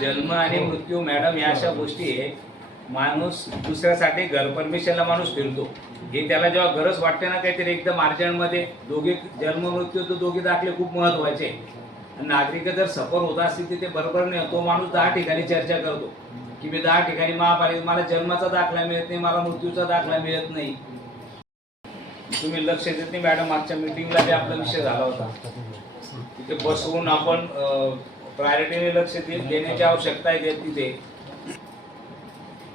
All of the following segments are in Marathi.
जन्म आणि मृत्यू मॅडम या अशा गोष्टी आहे. माणूस दुसऱ्यासाठी घर परमिशनला माणूस फिरतो. हे त्याला जेव्हा गरज वाटते ना काहीतरी एकदम अर्जंटमध्ये दोघे जन्म मृत्यू तर दोघे दाखले खूप महत्त्वाचे. नागरिक जर सफर होत असतील तर ते बरोबर नाही तो माणूस दहा ठिकाणी चर्चा करतो. की मी दहा ठिकाणी महापालिका मला जन्माचा दाखला मिळत नाही मला मृत्यूचा दाखला मिळत नाही. तुम्ही लक्ष देत नाही मॅडम मागच्या मिटिंगला आपला विषय झाला होता. तिथे बसवून आपण प्रायोरिटीने लक्ष देण्याची आवश्यकता आहे तिथे.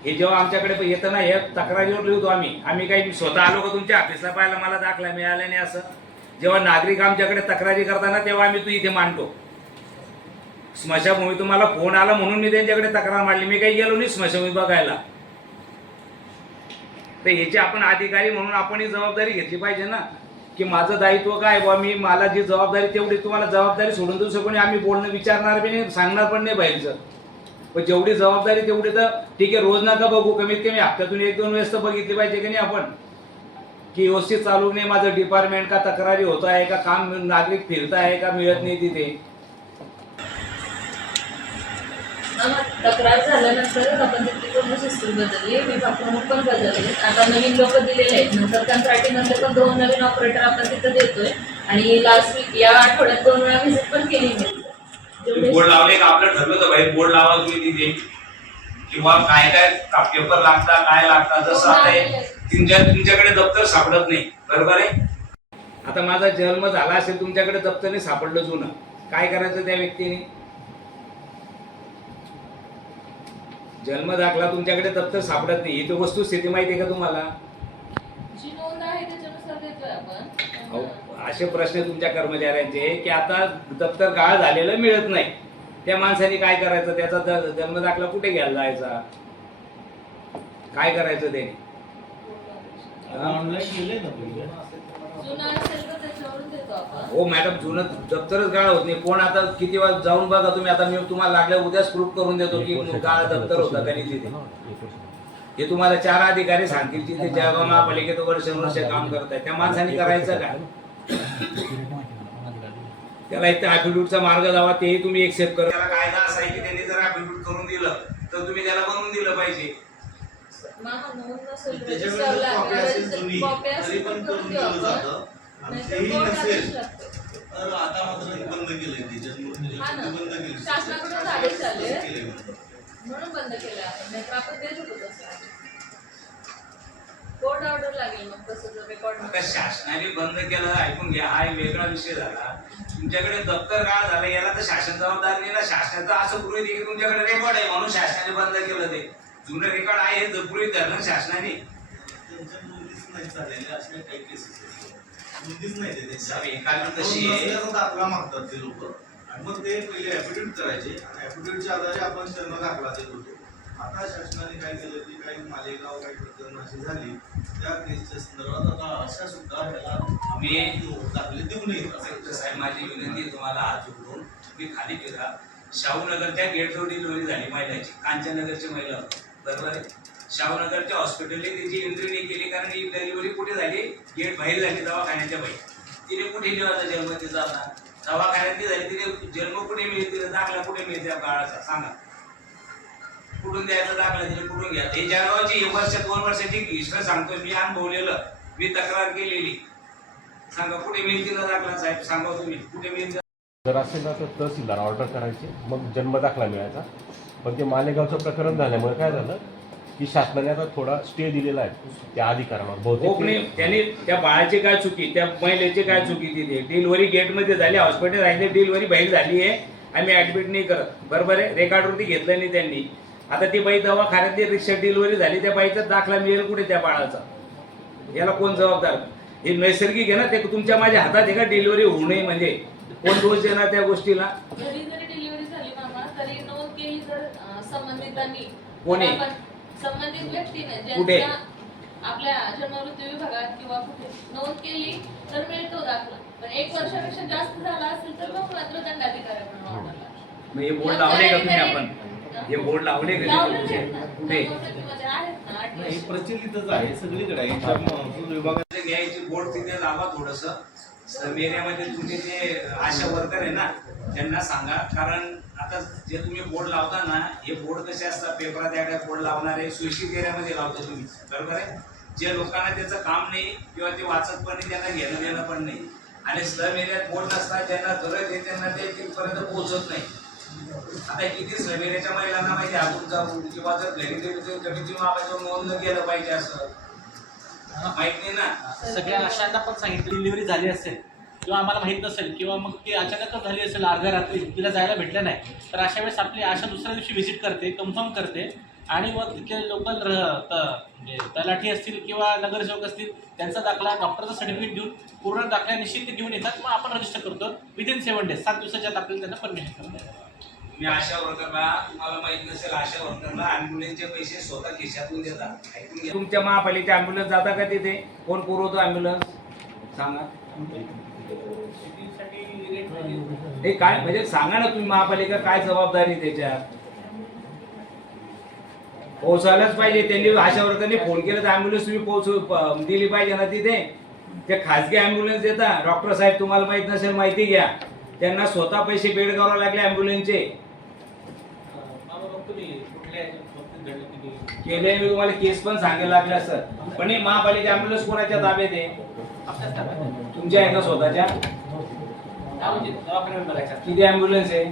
हे जेव्हा आमच्याकडे येतं ना हे तक्रारीवर लिहितो आम्ही. आम्ही काही स्वतः आलो का तुमच्या ऑफिसला पाहायला मला दाखला मिळाला नाही असं. जेव्हा नागरिक आमच्याकडे तक्रारी करताना तेव्हा आम्ही तू इथे मांडतो. स्मशाभूमी तुम्हाला फोन आला म्हणून मी त्यांच्याकडे तक्रार मांडली. मी काही गेलो नाही स्मशाभूमी बघायला. तर याची आपण अधिकारी म्हणून आपण ही जबाबदारी घेतली पाहिजे ना. की माझं दायित्व काय बुवा? मी मला जी जबाबदारी तेवढी तुम्हाला जबाबदारी सोडून देऊ शकून आम्ही बोलणं विचारणार बी नाही सांगणार पण नाही बाहेरचं. पण जेवढी जबाबदारी तेवढी तर ठीक आहे रोज नका बघू. कमीत कमी हप्त्यातून एक दोन वेळेस तर बघितली पाहिजे की नाही आपण? की व्यवस्थित चालू नाही माझं डिपार्टमेंट का तक्रारी होत आहे का? काम नागरिक फिरत आहे का? मिळत नाही तिथे आम्हाला तक्रार झाल्यानंतर आपण तिथली पूर्ण सिस्टीम बदलली विभाग प्रमुख पण बदलले. आता नवीन लोक दिलेले आहेत. नंतर कंत्राटीमध्ये पण दोन नवीन ऑपरेटर आपण तिथं देतोय. आणि लास्ट वीक या आठवड्यात दोन वेळा व्हिजिट पण केली मी. बोर्ड लावले का? आपलं ठरलं तर भाई बोर्ड लावा तुम्ही तिथे. किंवा काय काय पेपर लागतात काय लागतात जसं आता तुमच्या तुमच्याकडे दप्तर सापडत नाही. बरोबर आहे? आता माझा जन्म झाला असेल तुमच्याकडे दप्तर नाही सापडलं जुनं. काय करायचं त्या व्यक्तीने? जन्म दाखला तुमच्याकडे दप्तर सापडत नाही. ही तर वस्तुस्थिती माहिती आहे का तुम्हाला? जी नोंद आहे त्याच्यानुसार देतोय अहो, आपण असे प्रश्न तुमच्या कर्मचाऱ्यांचे की आता दप्तर गाळ झालेलं मिळत नाही. त्या माणसाने काय करायचं? त्याचा द- जन्म दाखला कुठे घ्यायला जायचा? काय करायचं त्याने? ऑनलाईन केलंय ना पहिले? जुनं असेल तर त्याच्यावरून आपण हो मॅडम जुनं दप्तरच गाळ होत नाही. कोण आता किती वेळा जाऊन बघा तुम्ही. आता मी तुम्हाला लागल्या उद्याच प्रूफ करून देतो की गाळ दप्तर होता नाही तिथे. हे तुम्हाला चार अधिकारी सांगतील. तिथे जळगाव महापालिकेत वर्ष वर्ष काम करत आहे. त्या माणसाने करायचं काय त्याला एक ऍफिड्यूटचा मार्ग लावा. तेही तुम्ही एक्सेप्ट करा. त्याला कायदा असा आहे की त्यांनी जर ऍफिड्यूट करून दिलं तर तुम्ही त्याला बनवून दिलं पाहिजे. कॉपी असेल जुनी. कॉपी तरी असेल पण तर करून देऊ दिलं आपण. जातं आणि नाहीतर तेही कोर्ट नसेल. आदेश लागतो. तर आता मात्र बंद केलंय ते जन्म हा ना. बंद केली शासनाकडूनच आदेश आले. केलंय बंद. म्हणून बंद केलं आपण नाहीतर आपण देत होतो तसं. कोर्ट ऑर्डर लागेल मग तसं जर रेकॉर्ड आता शासनाने बंद केलं ऐकून घ्या. हा एक वेगळा विषय झाला. तुमच्याकडे दप्तर काय झालं याला तर शासन जबाबदार नाही ना. शासनाचं असं गृहित आहे की तुमच्याकडे रेकॉर्ड आहे म्हणून शासनाने बंद केलं ते. जुनं रेकॉर्ड आहे हे गृहित धरलं ना शासनाने त्यांच्या नोंदीच नाही अशा काही केसेस नाही ते त्यांच्या. साहेब, एखादी तशी आहे. नोंद नसल्याचा दाखला मागतात ते लोक. आणि मग ते पहिले ऍफिडेव्हिट करायचे. आणि ऍफिडेव्हिटच्या आधारे आपण जन्म दाखला देत होतो. आता शासनाने काय केलं की काही मालेगाव काही प्रकरण अशी झाली. त्या केसच्या संदर्भात आता अशा सुद्धा आम्ही दाखले देऊ नये. तर साहेब माझी विनंती आहे तुम्हाला हात जोडून मी खाली फिरा. शाहूनगरच्या गेटवर डिलिव्हरी झाली महिलाची. कांचनगरची महिला होती. बरोबर आहे? शाहूनगरच्या हॉस्पिटलने तिची एंट्री नाही केली कारण ही डिलिव्हरी कुठे झाली? गेट बाहेर झाली दवाखान्याच्या बाहेर. तिने कुठे लिहायचा जन्म तिचा आता दवाखान्यात झाली तिने जन्म कुठे मिळेल तिला दाखला कुठे मिळते त्या काळाचा सांगा. कुठून द्यायचा दाखला तिने कुठून घ्या? हे जळगावची एक वर्ष दोन वर्षाची हिस्ट्री सांगतोय मी अनुभवलेलं. मी तक्रार केलेली. सांगा कुठे मिळेल तिला दाखला साहेब? सांगा तुम्ही कुठे मिळेल जर असेल ना तर तहसीलदार ऑर्डर करायची. मग जन्म दाखला मिळायचा. पण ते मालेगावचं प्रकरण झाल्यामुळे काय झालं? की शासनाने आता थोडा स्टे दिलेला आहे त्या अधिकारांवर बहुतेक ते- त्यांनी त्या बाळाची काय चुकी त्या महिलेची काय चुकी तिथे डिलिव्हरी गेटमध्ये झाली हॉस्पिटल राहिले डिलिव्हरी बाहेर झाली आहे. आम्ही ऍडमिट नाही करत. बरोबर आहे? रेकॉर्डवरती घेतलं नाही त्यांनी. आता ती बाई दवाखान्यात रिक्षा डिलिव्हरी झाली त्या बाईचा दाखला मिळेल कुठे त्या बाळाचा? याला कोण जबाबदार? हे नैसर्गिक आहे ना ते तुमच्या माझ्या हातात आहे का? डिलिव्हरी होऊ नये म्हणजे. कोण दोष देणार त्या गोष्टीला? घरी जरी डिलिव्हरी झाली मामा तरी नोंद केली जर अं, संबंधितांनी. कोणी? आपण संबंधित व्यक्तीने कुठे? ज्यांच्या आपल्या जन्ममृत्यू विभागात किंवा कुठे नोंद केली तर मिळतो दाखला. पण एक वर्षापेक्षा जास्त झाला असेल तर मग मात्र दंडाधिकाऱ्याकडून लागते. मग हे बोर्ड लावले का तुम्ही आपण? हे बोर्ड लावले का लावलेले तुमचे? आहेत ना. कुठे? जन्ममृत्यूमध्ये आहेत ना आठ नाही वर्ष. प्रचलितच आहे सगळीकडे. आहे इथं महसूल विभागात ते न्यायची बोर्ड तिथे लावा थोडस. एरियामध्ये तुमचे जे आशा वर्कर आहे ना त्यांना सांगा. कारण आता जे तुम्ही बोर्ड लावता ना हे बोर्ड कसे असतात? पेपरात त्या बोर्ड लावणारे सुशिक्षित एरियामध्ये लावता तुम्ही. बरोबर आहे? जे लोकांना त्याचं काम नाही किंवा ते वाचत पण नाही त्यांना घेणं देणं पण नाही. आणि स्लम एरियात बोर्ड नसतात ज्यांना गरज आहे त्यांना ते तिथपर्यंत पोहोचत नाही. आता किती स्लम एरियाच्या महिलांना माहिती आहे आपण किंवा जर घरी गेली तर कमी नोंद केलं पाहिजे असं. माहीत नाही ना? सगळ्या अशांना पण सांगितलं डिलिव्हरी झाली असेल. किंवा आम्हाला माहीत नसेल किंवा मग ती अचानकच झाली असेल अर्ध्या रात्री तिला जायला भेटलं नाही तर अशा वेळेस आपली आशा दुसऱ्या दिवशी व्हिजिट करते कन्फर्म करते. आणि मग तिथले लोकल म्हणजे तलाठी असतील किंवा नगरसेवक असतील त्यांचा दाखला डॉक्टरचा सर्टिफिकेट देऊन पूर्ण दाखला निश्चित ते घेऊन येतात मग आपण रजिस्टर करतो. विदिन सेवन डेज सात दिवसाच्या आत आपल्याला त्यांना परमिशन करतो मी आशा वर्करला तुम्हाला माहीत नसेल आशा वर्करला ॲम्ब्युलन्सचे पैसे स्वतः खिशातून देतात. तुमच्या महापालिकेचे ॲम्ब्युलन्स जाता का तिथे? कोण पुरवतो ॲम्ब्युलन्स सांगा. हे काय म्हणजे सांगा ना तुम्ही महापालिका काय जबाबदारी त्याच्यात? पोहोचायलाच पाहिजे त्यांनी आशा वर्करने फोन केला तर ॲम्ब्युलन्स तुम्ही पोहोचू दिली पाहिजे ना तिथे. ते खाजगी ॲम्ब्युलन्स देता. डॉक्टर साहेब तुम्हाला माहीत नसेल माहिती घ्या. त्यांना स्वतः पैसे पेड करावे लागले तुम्ही केले मी तुम्हाला केस पण सांगायला लागले असं. पण हे महापालिका ॲम्ब्युलन्स कोणाच्या ताब्यात आहे. तुमच्या आहे का स्वतःच्या किती ॲम्ब्युलन्स आहे.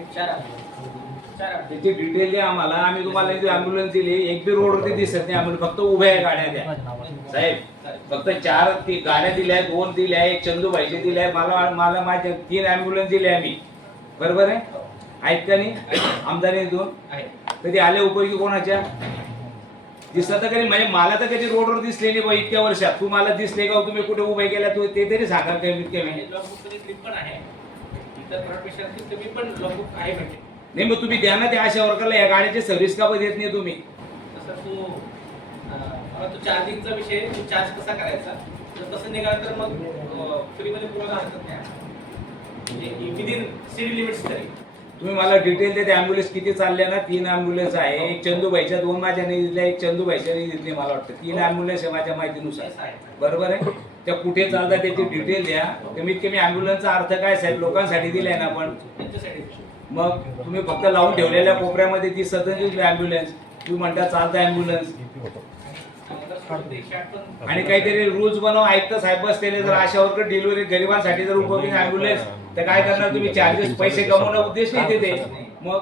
त्याची डिटेल द्या आम्हाला. आम्ही तुम्हाला इथे ॲम्ब्युलन्स दिली. एक बी रोडवरती दिसत नाही. ॲम्ब्युलन्स फक्त उभ्या आहे गाड्या द्या. साहेब फक्त चार ती गाड्या दिल्या दोन दिल्या एक चंदूबाईचे दिले आहे मला मला माझ्या तीन ॲम्ब्युलन्स दिले आम्ही. बरोबर आहे? आहेत का नाही? आमदारी दोन. आहे कधी आले उपयोगी कोणाच्या? दिसत तर कधी म्हणजे मला तर कधी रोडवर दिसले नाही बा इतक्या वर्षात. तू मला दिसले का तुम्ही कुठे उभे केल्या तू ते तरी सांगा कमीत कमी. म्हणजे. नाही मग तुम्ही द्या ना त्या अशा वर्करला या गाड्याची सर्व्हिस का देत नाही तुम्ही? चार्जिंगचा विषय तू चार्ज कसा करायचा? जर तसं निघालं तर मग फ्रीमध्ये पुरवला हरकत नाही. विदिन सिटी लिमिट्स तरी. तुम्ही मला डिटेल द्या त्या ॲम्ब्युलन्स किती चालल्या ना तीन ॲम्ब्युलन्स आहे. एक चंदूबाईच्या दोन माझ्या नाही दिल्या एक चंदूबाईच्या नाही दिली मला वाटतं. तीन ॲम्ब्युलन्स आहे माझ्या माहितीनुसार. बरोबर आहे? त्या कुठे चालतात त्याची डिटेल द्या. कमीत कमी ॲम्ब्युलन्सचा अर्थ काय साहेब? लोकांसाठी दिलाय ना आपण. त्यांच्यासाठी मग तुम्ही फक्त लावून ठेवलेल्या कोपऱ्यामध्ये ती सतत ॲम्ब्युलन्स तुम्ही म्हणता चालतं ॲम्ब्युलन्स आणि काहीतरी रूल्स बनव. ऐकतं साहेब बसलेले जर अशा वर्कर डिलिव्हरी गरिबांसाठी जर उपयोगी ॲम्ब्युलन्स तर काय करणार तुम्ही? चार्जेस पैसे कमवणं उद्देश नाही. तिथे मग